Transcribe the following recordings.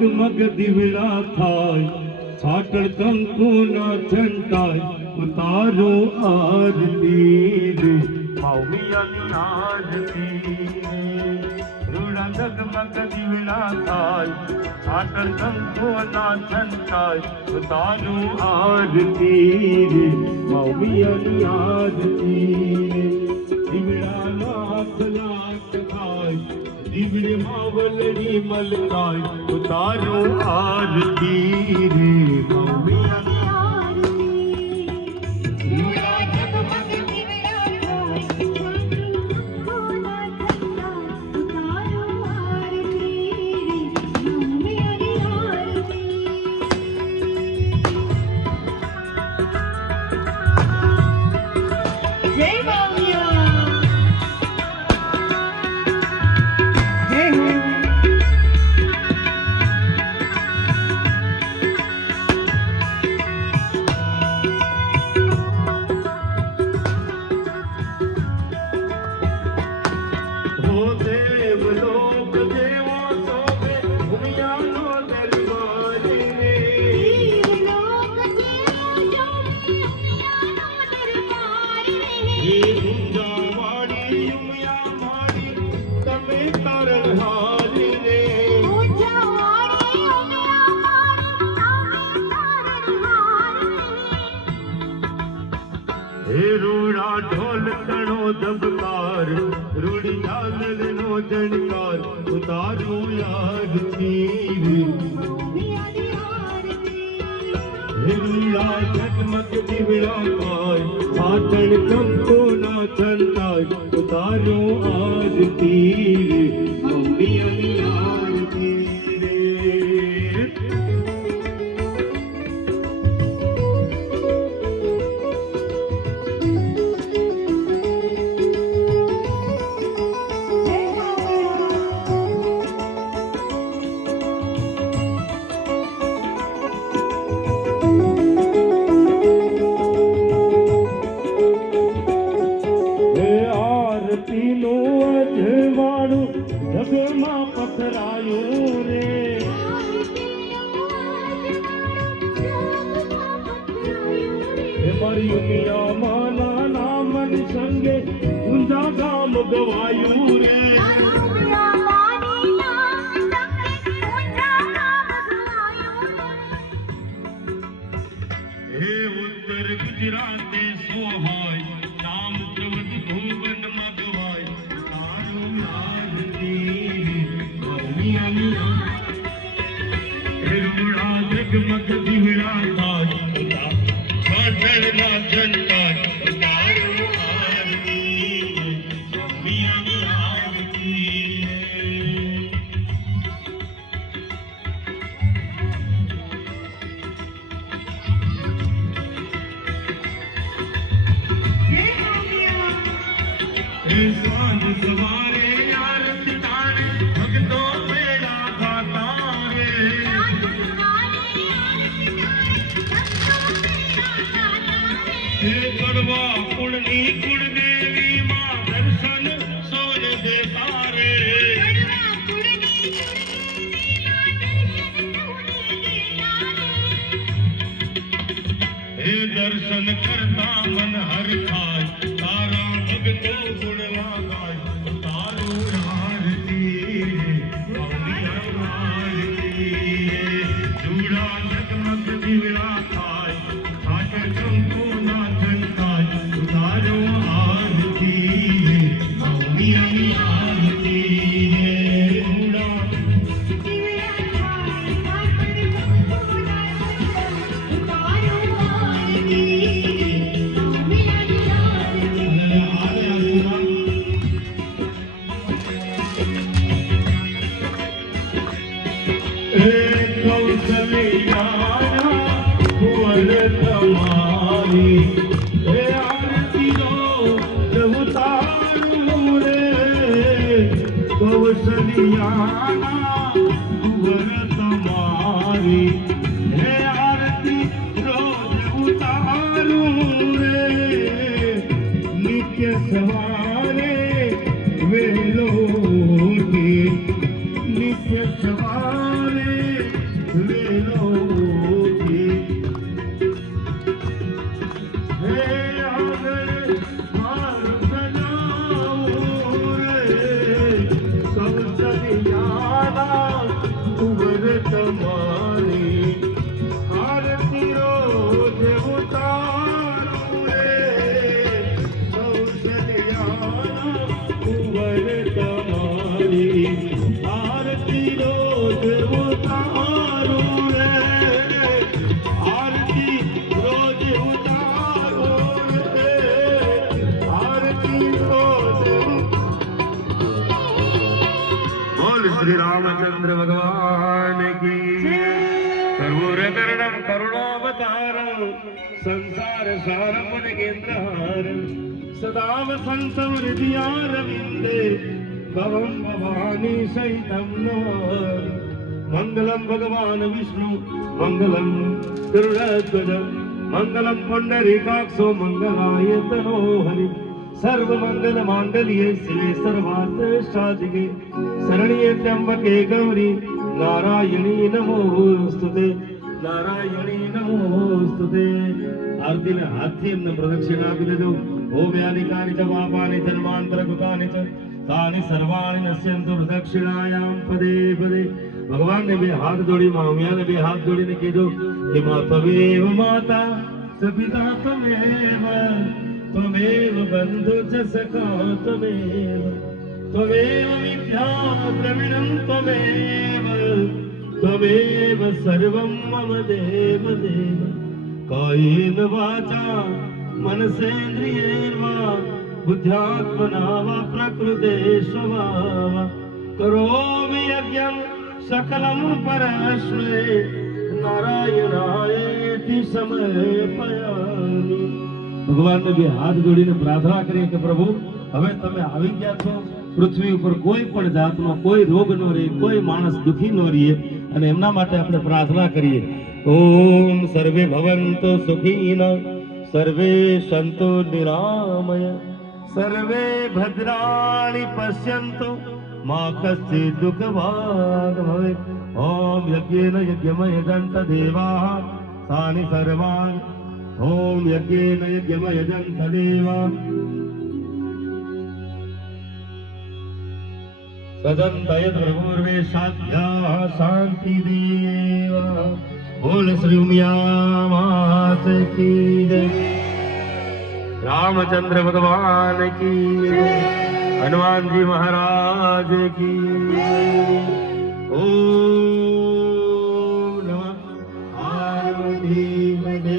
મગ દીવડા થાય સાકળ કંકુ ના છંટાય ઉતારો આરતી રે મૌમિયાની આરતી રૂડા જગમગ દીવડા થાય સાકળ કંકુ ના છંટાય ઉતારો આરતી રે મૌમિયાની આરતી દીવડા લાખ લાખ થાય દીવડે માવલડી મલકાય ઉતારો આરતી રે મૌમિયાની આરતી રૂડા જગમગ દીવડા થાય ઉતારો આરતી રે મૌમિયાની આરતી જય મૌમિયા રૂડા ઢોલ તણો ધબકાર રૂડી ઝાલર નો જણકાર ઉતારો આરતી રૂડા જગમગ દીવડા થાય સાતણ કંકો ના છંટાય ઉતારો આરતી મૌમિયાની આરતી જગમાં પથરાયું રે મારી ઉમિયા માના નામન સંગે ઊંઝા ગામ ગવાયું રે હે ઉત્તર ગુજરાતે સોહાય નામ પ્રવત ભુવન માં ગવાય તારું રૂડા જગમગ દીવડા થાય સાતણ ના છંટાય ઉતારો આરતી મૌમિયાની આરતી સાંજ સવારે આરતી તારે ભક્તો મેળા ગાતા રે હે કડવા કુળની કુળદેવી માં દર્શન સોન દેતા રે હે દર્શન કરતા મન હર ખાય તારા ભક્તો ગુણવા ગાય તારું આરતી મૌમિયાની આરતી રૂડા જગમગ દીવડા થાય સાકળ કંકુ ના છંટાય ઉતારો આરતી મૌમિયાની આરતી રૂડા કૌશલ્યાના કુંવર તમારી હે આરતી નો ઉતારું રે કૌશલ્યાના કુંવર તમારી હે આરતી રોજ ઉતારું રે નિત્ય સવારે વેલો નિત્ય સવારે कर्पूरकरणं करुणावतारं संसारसारपरिकेन्द्रहारं सदा वसन्तं हृदयारविन्दे भवं भवानी सहितं नमामि। मङ्गलं भगवान् विष्णु मङ्गलं गरुडध्वज मङ्गलं पुण्डरीकाक्षो मङ्गलाय तनोहरि सर्वमङ्गलमाङ्गल्ये शिवे सर्वार्थसाधिके शरण्ये त्र्यम्बके गौरी नारायणी नमोस्तुते नारायणी नमोस्तुते। आरतीने हाथी एમને પ્રદક્ષિણા આપી દેજો। ઓમ યાની કાની ચ પાપાની જન્માંતર કૃતાની ચ તાની સર્વાણી નશ્યંતુ પ્રદક્ષિણાયામ પદે પદે। ભગવાનને બે હાથ જોડી મામિયાને બે હાથ જોડીને કીધો કે મા ત્વમેવ માતા ચ પિતા ત્વમેવ त्वमेव बन्धु च सखा त्वमेव त्वमेव विद्या द्रविणं त्वमेव सर्वं मम देव देव। कायेन वाचा मनसेन्द्रियैर्वा बुद्ध्यात्मना वा प्रकृते स्वभावा करोमि यज्ञं सकलं परस्मै नारायणायेति समर्पयामि। भगवान ने भी हाथ जोड़ीने प्रार्थना करी कि प्रभु हवे तमे आवी गया छो पृथ्वी पर कोई पण जातनो कोई रोग न रहे कोई मानस दुखी न रहे અને એમના માટે આપણે પ્રાર્થના કરીએ। ઓમ સર્વે ભવન્તુ સુખીના સર્વે સંતુ નિરામય સર્વે ભદ્રાણિ પશ્યन्तु मा कश्चित् दुःखभाग् भवेत्। ओम यज्ञेन यज्ञमय दन्त देवाः तानि सर्वाणि ओम यज्ञेन यज्ञमयजन्त देवा सदन्तयत् प्रभुर्वे साध्याः शान्तिदेवा। बोल श्री उमिया मात की जय। रामचंद्र भगवान की जय। हनुमान जी महाराज की जय। ओम नमः पार्वतीपते।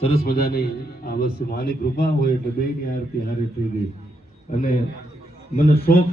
સરસ મજાની આ વસ્તુ માની કૃપા હોય એટલે બેની આરતી હારે થઈ ગઈ અને મને શોખ